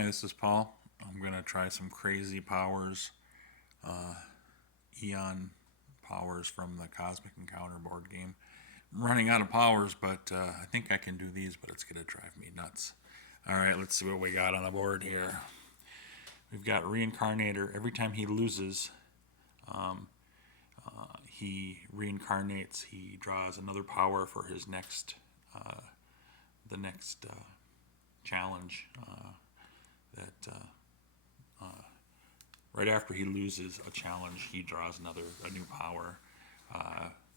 Hi, this is Paul. I'm going to try some crazy powers, Eon powers from the Cosmic Encounter board game. I'm running out of powers, but I think I can do these, but it's going to drive me nuts. Alright, let's see what we got on the board here. We've got Reincarnator. Every time he loses, he reincarnates. He draws another power for his next, the next challenge. That right after he loses a challenge, he draws a new power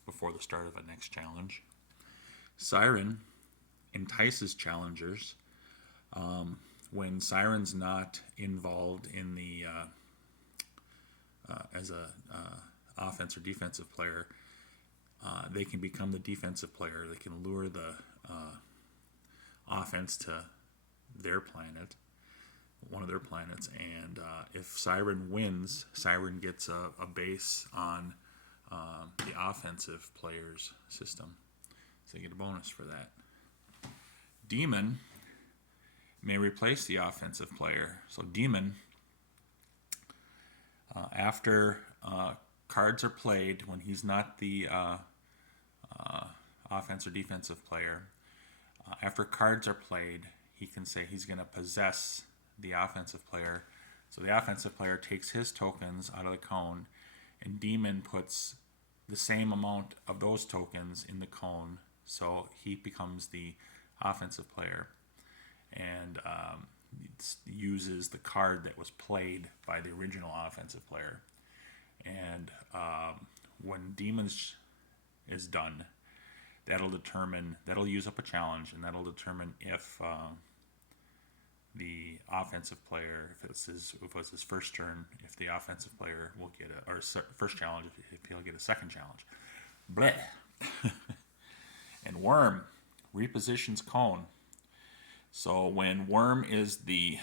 before the start of a next challenge. Siren entices challengers. When Siren's not involved in the as a offense or defensive player, they can become the defensive player. They can lure the offense to their planet, one of their planets, and if Siren wins, Siren gets a base on the offensive player's system, so you get a bonus for that. Demon may replace the offensive player. So Demon, after cards are played, when he's not the offense or defensive player, after cards are played, he can say he's going to possess the offensive player. So the offensive player takes his tokens out of the cone, and Demon puts the same amount of those tokens in the cone, so he becomes the offensive player, and uses the card that was played by the original offensive player. And when Demons is done, that'll use up a challenge, and that'll determine if the offensive player, if it was his first turn, if the offensive player will get first challenge, if he'll get a second challenge. Bleh. And Worm repositions cone. So when Worm is the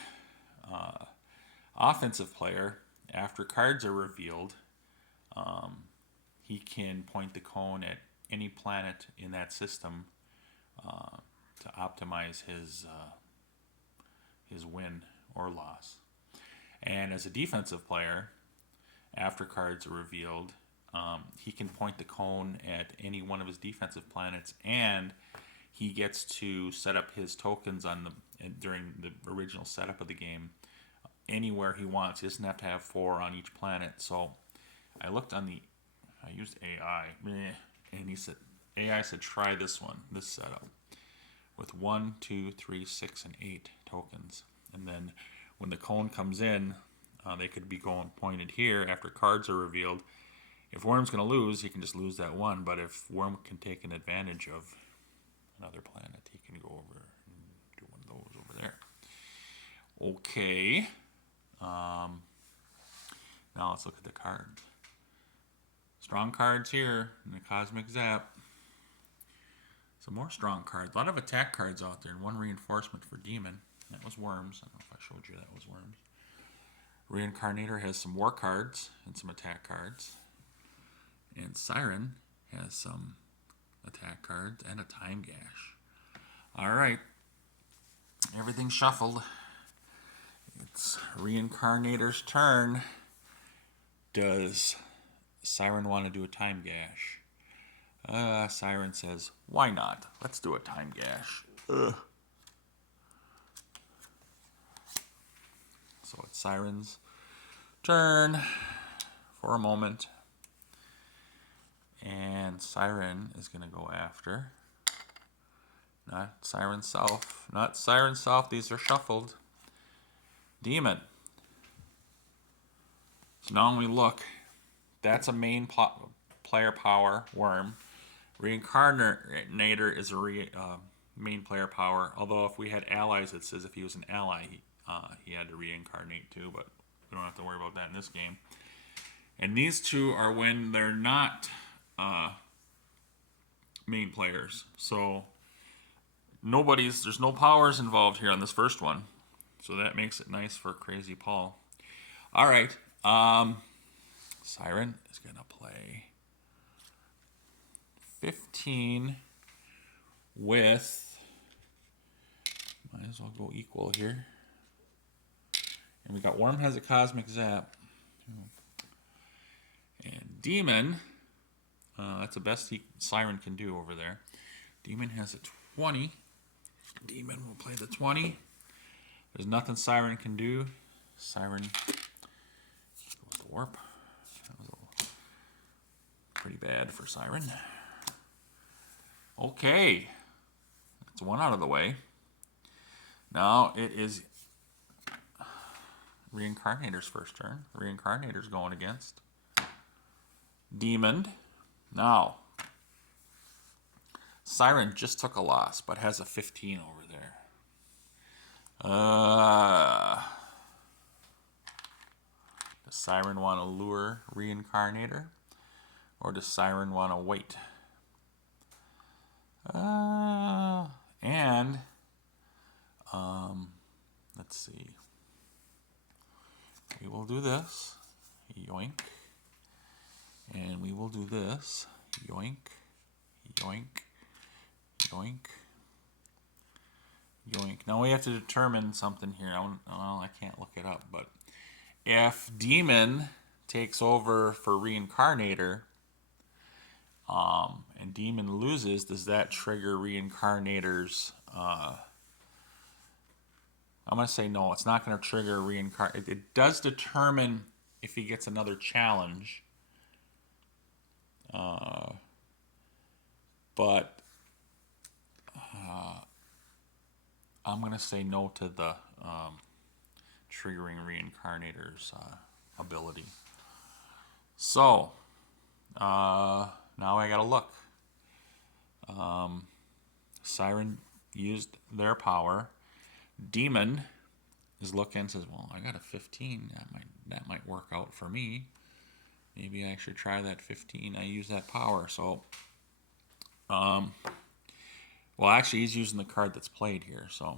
offensive player, after cards are revealed, he can point the cone at any planet in that system to optimize his win or loss. And as a defensive player, after cards are revealed, he can point the cone at any one of his defensive planets, and he gets to set up his tokens during the original setup of the game anywhere he wants. He doesn't have to have 4 on each planet. So I used AI, and AI said try this setup with 1, 2, 3, 6, and 8 tokens. And then when the cone comes in, they could be going pointed here after cards are revealed. If Worm's going to lose, he can just lose that one. But if Worm can take an advantage of another planet, he can go over and do one of those over there. Okay. Now let's look at the cards. Strong cards here in the Cosmic Zap. Some more strong cards. A lot of attack cards out there, and one reinforcement for Demon. That was Worms. I don't know if I showed you that was Worms. Reincarnator has some war cards and some attack cards. And Siren has some attack cards and a time gash. Alright. Everything's shuffled. It's Reincarnator's turn. Does Siren want to do a time gash? Siren says, why not? Let's do a time gash. Ugh. So it's Siren's turn for a moment. And Siren is going to go after. Not Siren Self. Not Siren Self. These are shuffled. Demon. So now when we look, that's a main player power, Worm. Reincarnator is a main player power. Although if we had allies, it says if he was an ally, he had to reincarnate too. But we don't have to worry about that in this game. And these two are when they're not main players. So there's no powers involved here on this first one. So that makes it nice for Crazy Paul. Alright. Siren is going to play 15 with, might as well go equal here, And we got Worm has a Cosmic Zap. And Demon, that's the best Siren can do over there. Demon has a 20. Demon will play the 20. There's nothing Siren can do. Siren goes to Warp. That was pretty bad for Siren. Okay. That's one out of the way. Now it is Reincarnator's first turn. Reincarnator's going against Demon. Now, Siren just took a loss, but has a 15 over there. Does Siren want to lure Reincarnator? Or does Siren want to wait? Let's see. We will do this. Yoink. And we will do this. Yoink. Yoink. Yoink. Yoink. Now we have to determine something here. I can't look it up, but if Demon takes over for Reincarnator, and Demon loses, does that trigger Reincarnator's... I'm going to say no. It's not going to trigger Reincarnator. It does determine if he gets another challenge. But I'm going to say no to the triggering Reincarnator's ability. So, now I got to look. Siren used their power. Demon is looking and says, well, I got a 15. That might work out for me. Maybe I should try that 15. I use that power. So, well, actually, he's using the card that's played here. So,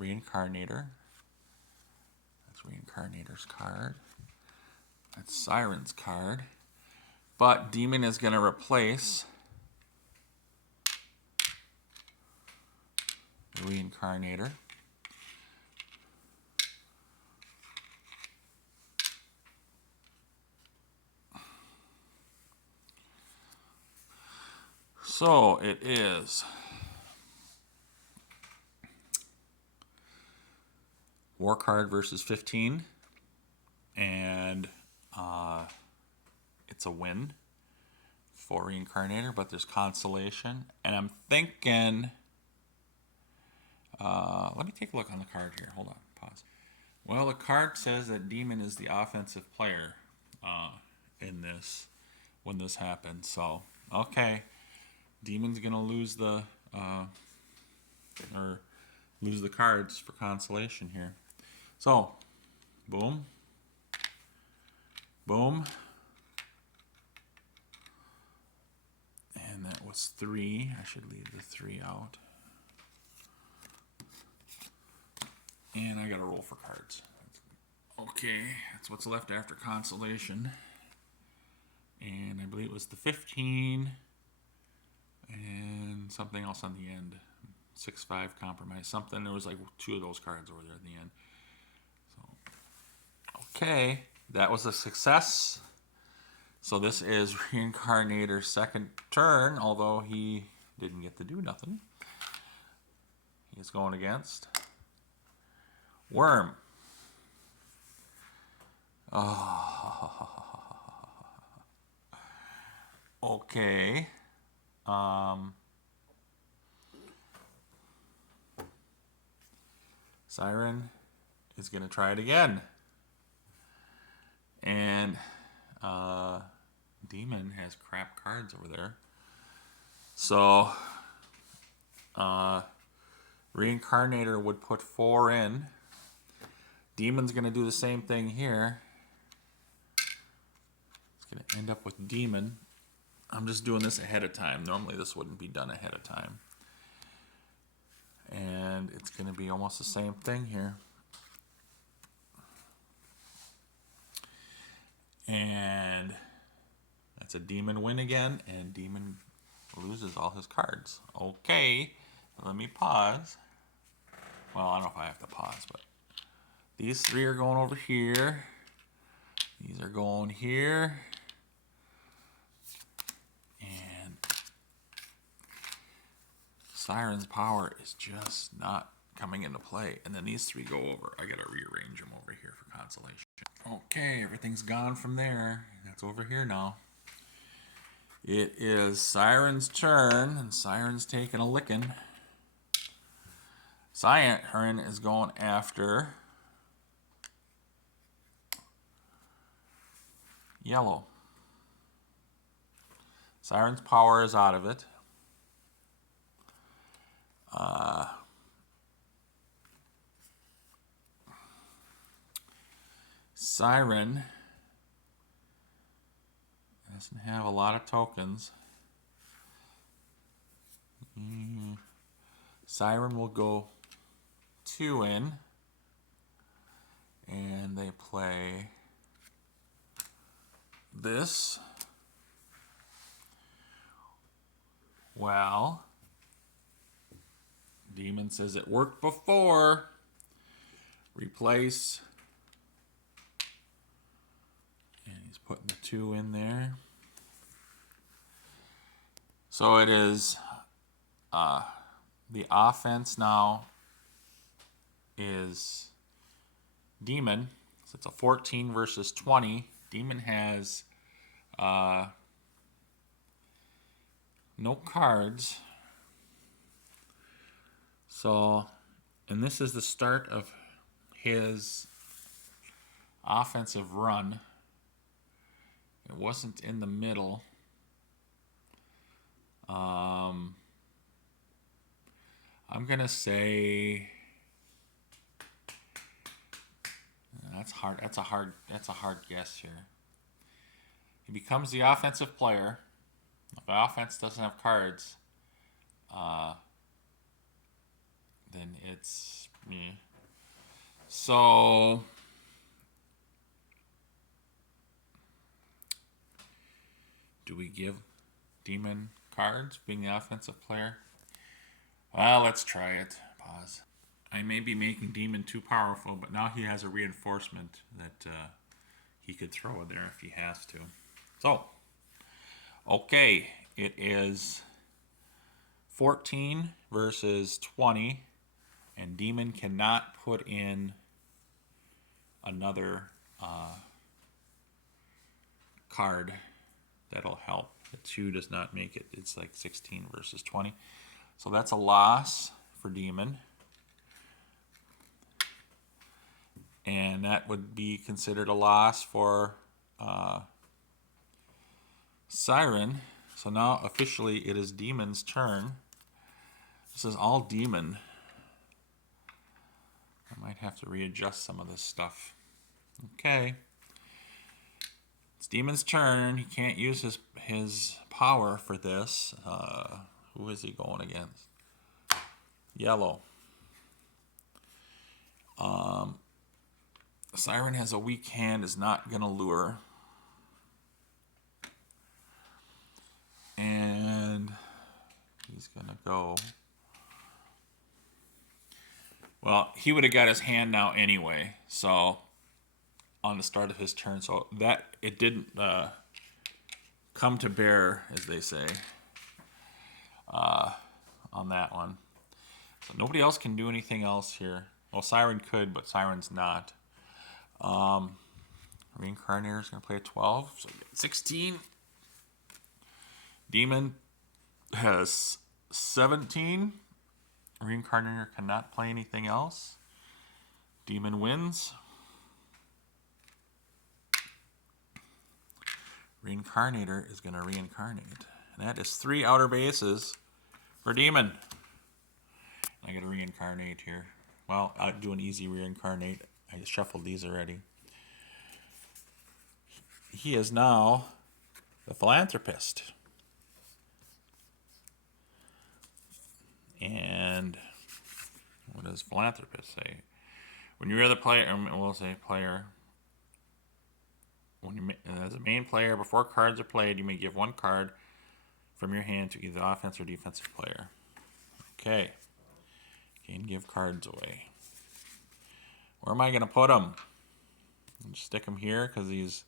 Reincarnator. That's Reincarnator's card. That's Siren's card. But Demon is going to replace the Reincarnator. So it is War card versus 15, and it's a win for Reincarnator, but there's consolation. And I'm thinking, let me take a look on the card here. Hold on, pause. Well, the card says that Demon is the offensive player in this when this happens. So, okay. Demon's gonna lose the cards for consolation here. So, boom, boom, and that was 3. I should leave the 3 out. And I gotta roll for cards. Okay, that's what's left after consolation. And I believe it was the 15. And something else on the end. 6-5 compromise. Something. There was like 2 of those cards over there at the end. So, okay. That was a success. So this is Reincarnator's second turn, although he didn't get to do nothing. He's going against Worm. Oh. Okay. Siren is going to try it again. And Demon has crap cards over there. So Reincarnator would put 4 in. Demon's going to do the same thing here. It's going to end up with Demon. I'm just doing this ahead of time. Normally this wouldn't be done ahead of time. And it's going to be almost the same thing here. And that's a Demon win again. And Demon loses all his cards. Okay. Let me pause. Well, I don't know if I have to pause, but these three are going over here. These are going here. And Siren's power is just not coming into play. And then these three go over. I gotta rearrange them over here for consolation. Okay, everything's gone from there. That's over here now. It is Siren's turn, and Siren's taking a licking. Siren is going after yellow. Siren's power is out of it. Siren doesn't have a lot of tokens. Siren will go 2 in, and they play this. Well, Demon says it worked before. Replace. And he's putting the 2 in there. So it is the offense now is Demon. So it's a 14 versus 20. Demon has no cards. So, and this is the start of his offensive run. It wasn't in the middle. I'm gonna say that's hard. That's a hard guess here. He becomes the offensive player. If the offense doesn't have cards, then it's me. So do we give Demon cards being the offensive player? Well, let's try it. Pause. I may be making Demon too powerful, but now he has a reinforcement that he could throw there if he has to. So, okay, it is 14 versus 20, and Demon cannot put in another card that'll help. The 2 does not make it. It's like 16 versus 20. So that's a loss for Demon. And that would be considered a loss for Siren. So now officially it is Demon's turn. This is all Demon. I might have to readjust some of this stuff. Okay. It's Demon's turn. He can't use his power for this. Who is he going against? Yellow. Siren has a weak hand, is not going to lure. And he's going to go. Well, he would have got his hand now anyway. So on the start of his turn. So that it didn't come to bear, as they say, on that one. So nobody else can do anything else here. Well, Siren could, but Siren's not. Reincarnator is going to play a 12. So 16. Demon has 17. Reincarnator cannot play anything else. Demon wins. Reincarnator is going to reincarnate. And that is 3 outer bases for Demon. I got to reincarnate here. Well, I'll do an easy reincarnate. I just shuffled these already. He is now the philanthropist. And what does philanthropist say? When you're the player, we'll say player. When you as a main player, before cards are played, you may give 1 card from your hand to either offense or defensive player. Okay. Can give cards away. Where am I going to put him? Just stick him here because he's...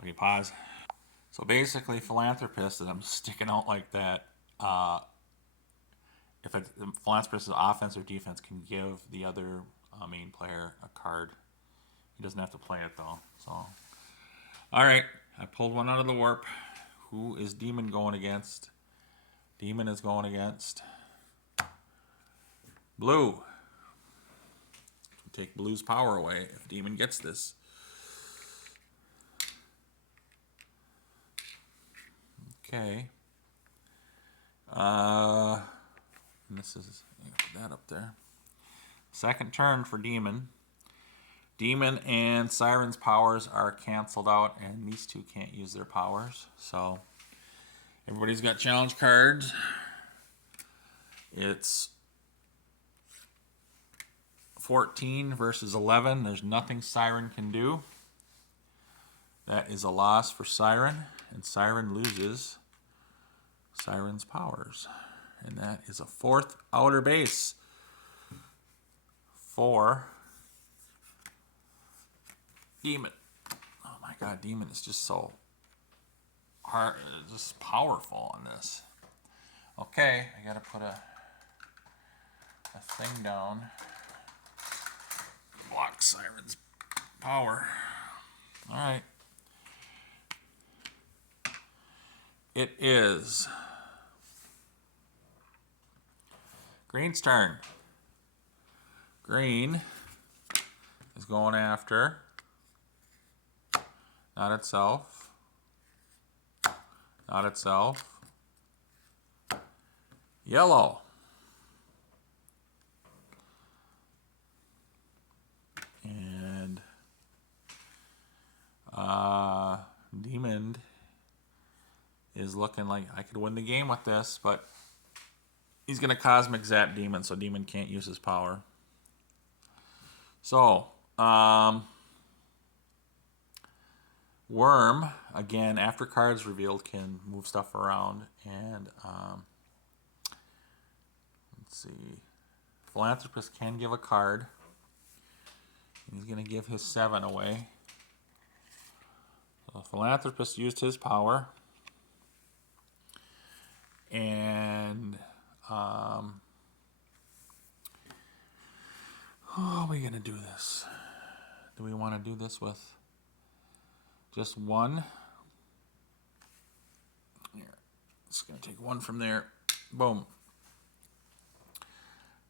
Okay, pause. So basically, Philanthropist, and I'm sticking out like that, if the Philanthropist is offense or defense, can give the other main player a card. He doesn't have to play it, though. So, all right, I pulled one out of the warp. Who is Demon going against? Demon is going against Blue. Take Blue's power away if Demon gets this. Okay. This is, put that up there. Second turn for Demon. Demon and Siren's powers are canceled out, and these two can't use their powers. So everybody's got challenge cards. It's 14 versus 11. There's nothing Siren can do. That is a loss for Siren, and Siren loses Siren's powers. And that is a fourth outer base for Demon. Oh my god, Demon is just so hard, just powerful on this. Okay, I gotta put a thing down. Block Siren's power. Alright. It is Green's turn. Green is going after not itself. Not itself. Yellow. And Demon is looking like I could win the game with this, but he's going to Cosmic Zap Demon, so Demon can't use his power. So, Worm, again, after cards revealed, can move stuff around. And, let's see. Philanthropist can give a card. He's going to give his 7 away. So, Philanthropist used his power. And, how are we going to do this? Do we want to do this with just one? Here, just going to take one from there. Boom.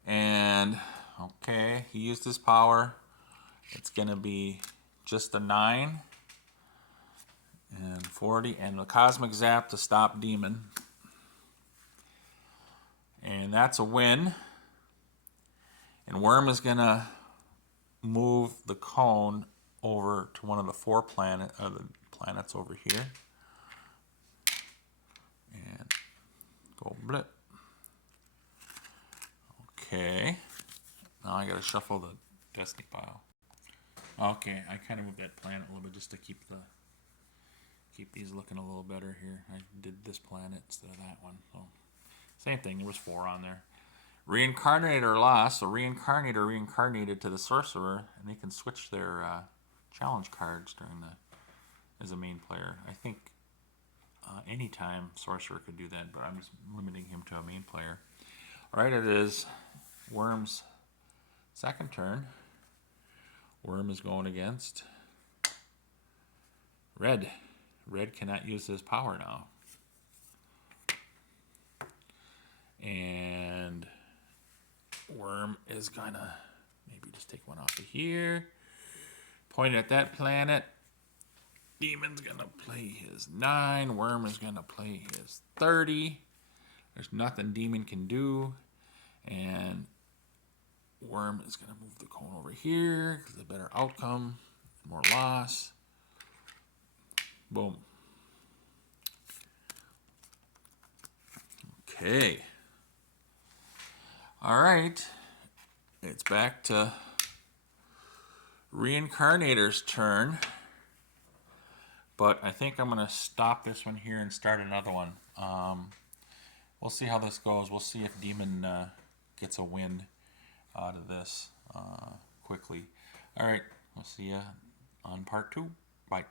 And, okay, he used his power. It's going to be just a 9. And 40. And the Cosmic Zap to stop Demon. And that's a win. And Worm is going to move the cone over to one of the 4 planets over here. And go blip. Okay. Now I got to shuffle the Destiny pile. Okay, I kind of moved that planet a little bit just to keep these looking a little better here. I did this planet instead of that one. So same thing, there was 4 on there. Reincarnator lost, so Reincarnator reincarnated to the Sorcerer, and they can switch their challenge cards as a main player. I think anytime Sorcerer could do that, but I'm just limiting him to a main player. Alright, it is Worm's second turn. Worm is going against Red. Red cannot use his power now. And Worm is gonna maybe just take one off of here. Point at that planet. Demon's gonna play his 9. Worm is gonna play his 30. There's nothing Demon can do. And Worm is gonna move the cone over here because a better outcome, more loss. Boom. Okay. Alright. It's back to Reincarnator's turn. But I think I'm going to stop this one here and start another one. We'll see how this goes. We'll see if Demon gets a win out of this. quickly. All right, I'll see you on part 2. Bye.